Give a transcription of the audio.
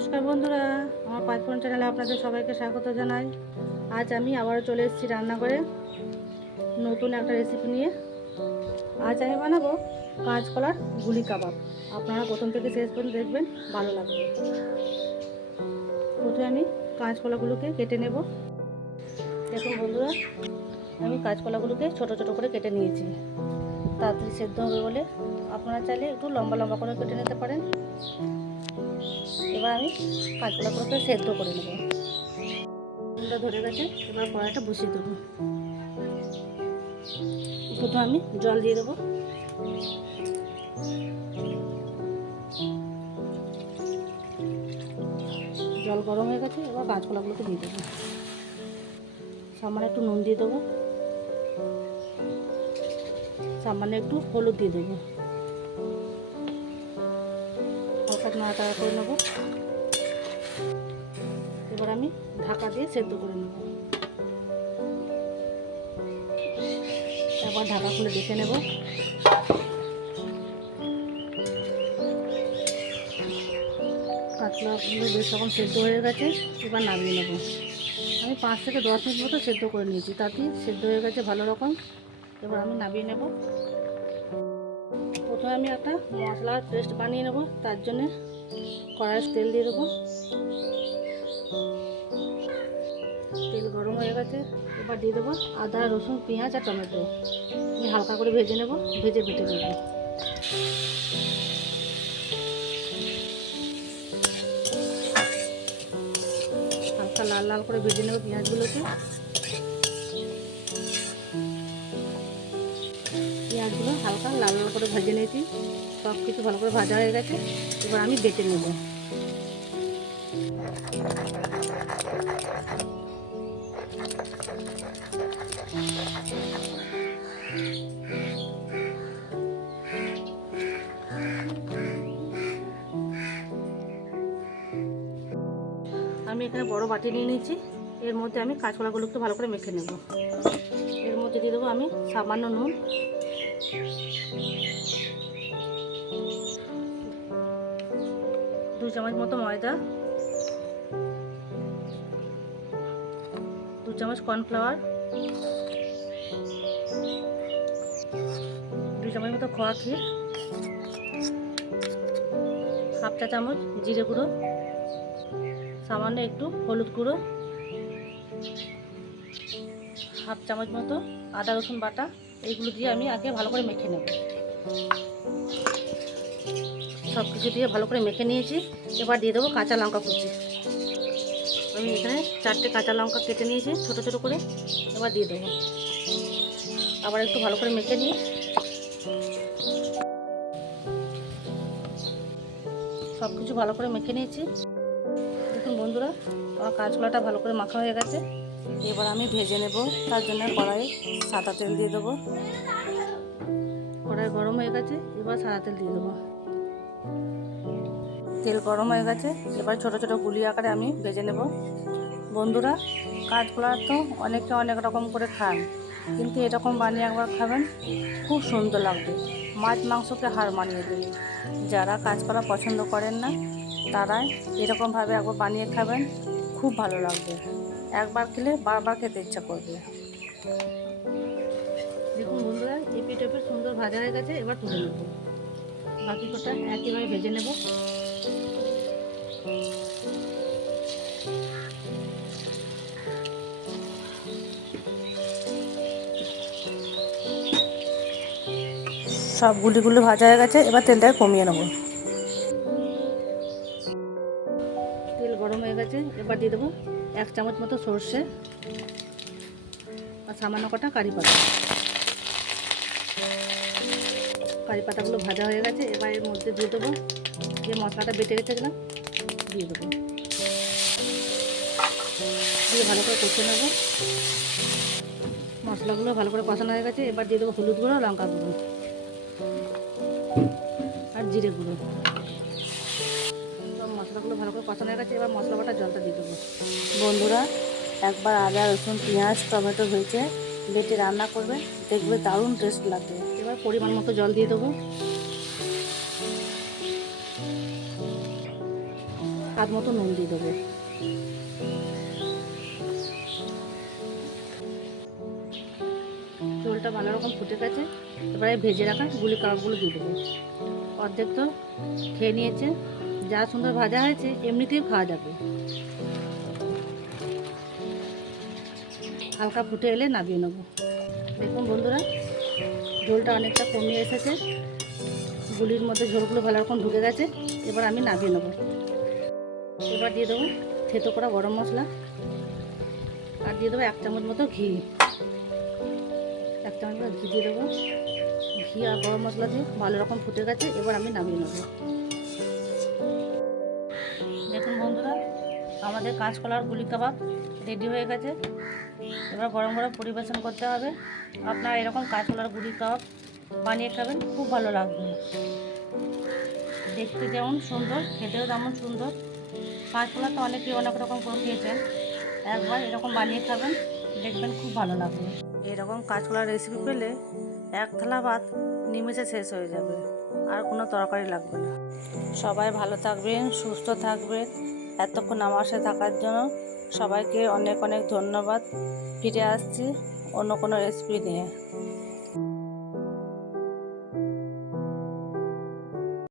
নমস্কার বন্ধুরা, আমার পাঁচ ফোন চ্যানেলে আপনাদের সবাইকে স্বাগত জানাই। আজ আমি আবারও চলে এসেছি রান্নাঘরে নতুন একটা রেসিপি নিয়ে। আজ আমি বানাবো কাঁচকলার গুলি কাবাব। আপনারা প্রথম থেকে শেষ পর্যন্ত দেখবেন, ভালো লাগবে। প্রথমে আমি কাঁচকলাগুলোকে কেটে নেব। দেখুন বন্ধুরা, আমি কাঁচকলাগুলোকে ছোট ছোট করে কেটে নিয়েছি। তাড়াতাড়ি সেদ্ধ হবে বলে আপনারা চাইলে একটু লম্বা লম্বা করে কেটে নিতে পারেন। এবার আমি কাঁচকলাগুলোকে সেদ্ধ করে নেব। ফুলটা ধরে গেছে, এবার কড়াইটা বসিয়ে দেবো। প্রথমে আমি জল দিয়ে দেবো। জল গরম হয়ে গেছে, এবার কাঁচকলাগুলোকে দিয়ে দেবো। সামান্য একটু নুন দিয়ে দেবো। সামান্য একটু হলুদ দিয়ে দেবো। হালকা নাড়াচাড়া করে নেব। এবার আমি ঢাকা দিয়ে সেদ্ধ করে নেব। এবার ঢাকা খুলে দেখে নেব। কাতলাগুলো বেশ রকম সেদ্ধ হয়ে গেছে, এবার নামিয়ে নেব। আমি পাঁচ থেকে দশ মিনিট মতো সেদ্ধ করে নিয়েছি, তাতেই সেদ্ধ হয়ে গেছে ভালো রকম। এবার আমি নামিয়ে নেব। প্রথমে আমি একটা মশলার পেস্ট বানিয়ে নেব, তার জন্যে কড়াইয়ে তেল দিয়ে দেবো। তেল গরম হয়ে গেছে, এবার দিয়ে দেবো আদা, রসুন, পেঁয়াজ আর টমেটো। আমি হালকা করে ভেজে নেব, ভেজে বেটে নেব। হালকা লাল লাল করে ভেজে নেব পেঁয়াজগুলোকে। পেঁয়াজগুলো হালকা লাল লাল করে ভেজে নিয়েছি সব কিছু ভালো করে ভাজা হয়ে গেছে, এবার আমি বেটে নেব। আমি এখানে বড় বাটি নিয়ে নিয়েছি। এর মধ্যে আমি কাঁচকলাগুলো একটু ভালো করে মেখে নেব। এর মধ্যে দিয়ে দেবো আমি সামান্য নুন। দু চামচ মতো ময়দা। চামচ কর্নফ্লাওয়ার দু চামচ মতো খোয়া ক্ষীর, হাফ চা চামচ জিরে গুঁড়ো, সামান্য একটু হলুদ গুঁড়ো, হাফ চামচ মতো আদা রসুন বাটা, এইগুলো দিয়ে আমি আগে ভালো করে মেখে নেব। সব কিছু দিয়ে ভালো করে মেখে নিয়েছি। এবার দিয়ে দেবো কাঁচা লঙ্কা কুচি। আমি এখানে চারটে কাঁচা লঙ্কা কেটে নিয়েছি, ছোট ছোট করে। এবার দিয়ে দেবো। আবার একটু ভালো করে মেখে নিয়ে। সব কিছু ভালো করে মেখে নিয়েছি। দেখুন বন্ধুরা, আমার কাঁচকলাটা ভালো করে মাখা হয়ে গেছে। এবার আমি ভেজে নেব। তার জন্য কড়াই সাদা তেল দিয়ে দেবো। কড়াই গরম হয়ে গেছে, এবার সাদা তেল দিয়ে দেবো। তেল গরম হয়ে গেছে। এবার ছোট ছোট গুলি আকারে আমি ভেজে নেব। বন্ধুরা কাঁচকলা তো অনেকে অনেক রকম করে খান, কিন্তু এরকম বানিয়ে একবার খাবেন, খুব সুন্দর লাগবে। মাছ মাংসকে হার মানিয়ে দেবে যারা কাঁচকলা পছন্দ করেন না, তারাই এরকমভাবে একবার বানিয়ে খাবেন, খুব ভালো লাগবে। একবার খেলে বারবার খেতে ইচ্ছা করবে। দেখুন বন্ধুরা এপি টেপে সুন্দর ভাজা হয়ে গেছে, এবার তুলে নেব। বাকি কটা একইভাবে ভেজে নেব। সব গুলিগুলো ভাজা হয়ে গেছে, এবার তেলটাকে কমিয়ে নেব। তেল গরম হয়ে গেছে, এবার দিয়ে দেবো এক চামচ মতো সর্ষে আর সামান্য কটা কারি পাতা। কারি পাতাগুলো ভাজা হয়ে গেছে, এবার এর মধ্যে দিয়ে দেবো যে মশলাটা বেটে রেখেছিলাম, দিয়ে দেবো। দিয়ে ভালো করে কষে নেব। মশলাগুলো ভালো করে কষানো হয়ে গেছে, এবার দিয়ে দেবো হলুদ গুঁড়ো, লঙ্কা গুঁড়ো। আর জিরে গুঁড়ো। মশলাগুলো ভালো করে কষানো গেছে, এবার মশলা বাটা জলটা দিয়ে দেবো। বন্ধুরা, একবার আদা, রসুন, পেঁয়াজ, টমেটো হয়েছে, বেটে রান্না করবে, দেখবে দারুণ টেস্ট লাগবে। এবার পরিমাণ মতো জল দিয়ে দেবো। স্বাদ মতো নুন দিয়ে দেবো। ঝোলটা ভালো রকম ফুটে গেছে, এবারে ভেজে রাখা গুলি কাবাবগুলো দিয়ে দেবো। অর্ধেক তো খেয়ে নিয়েছে, যা সুন্দর ভাজা হয়েছে এমনিতেই খাওয়া যাবে। হালকা ফুটে এলে নামিয়ে নেব। দেখুন বন্ধুরা, ঝোলটা অনেকটা কমিয়ে এসেছে, গুলির মধ্যে ঝোলগুলো ভালো রকম ঢুকে গেছে, এবার আমি নামিয়ে নেব। এবার দিয়ে দেবো থেতো করা গরম মশলা, আর দিয়ে দেবো এক চামচ মতো ঘি। এক চামচ মতো ঘি দিয়ে দেবো। ঘি আর গরম মশলা দিয়ে ভালো রকম ফুটে গেছে, এবার আমি নামিয়ে নেব। দেখুন বন্ধুরা, আমাদের কাঁচকলার গুলি কাবাব রেডি হয়ে গেছে। এবার গরম গরম পরিবেশন করতে হবে। আপনারা এরকম কাঁচকলার গুলি কাবাব বানিয়ে খাবেন, খুব ভালো লাগবে। দেখতে যেমন সুন্দর, খেতেও তেমন সুন্দর। কাঁচকলা তো অনেকেই অনেক রকম করে খেয়েছেন। একবার এরকম বানিয়ে খাবেন, দেখবেন খুব ভালো লাগবে। এরকম কাঁচকলার রেসিপি পেলে এক থালা ভাত নিমেষে শেষ হয়ে যাবে। আর কোনো তরকারি লাগবে না। সবাই ভালো থাকবেন, সুস্থ থাকবেন। এতক্ষণ আমার সাথে থাকার জন্য সবাইকে অনেক অনেক ধন্যবাদ। ফিরে আসছি অন্য কোনো রেসিপি নিয়ে।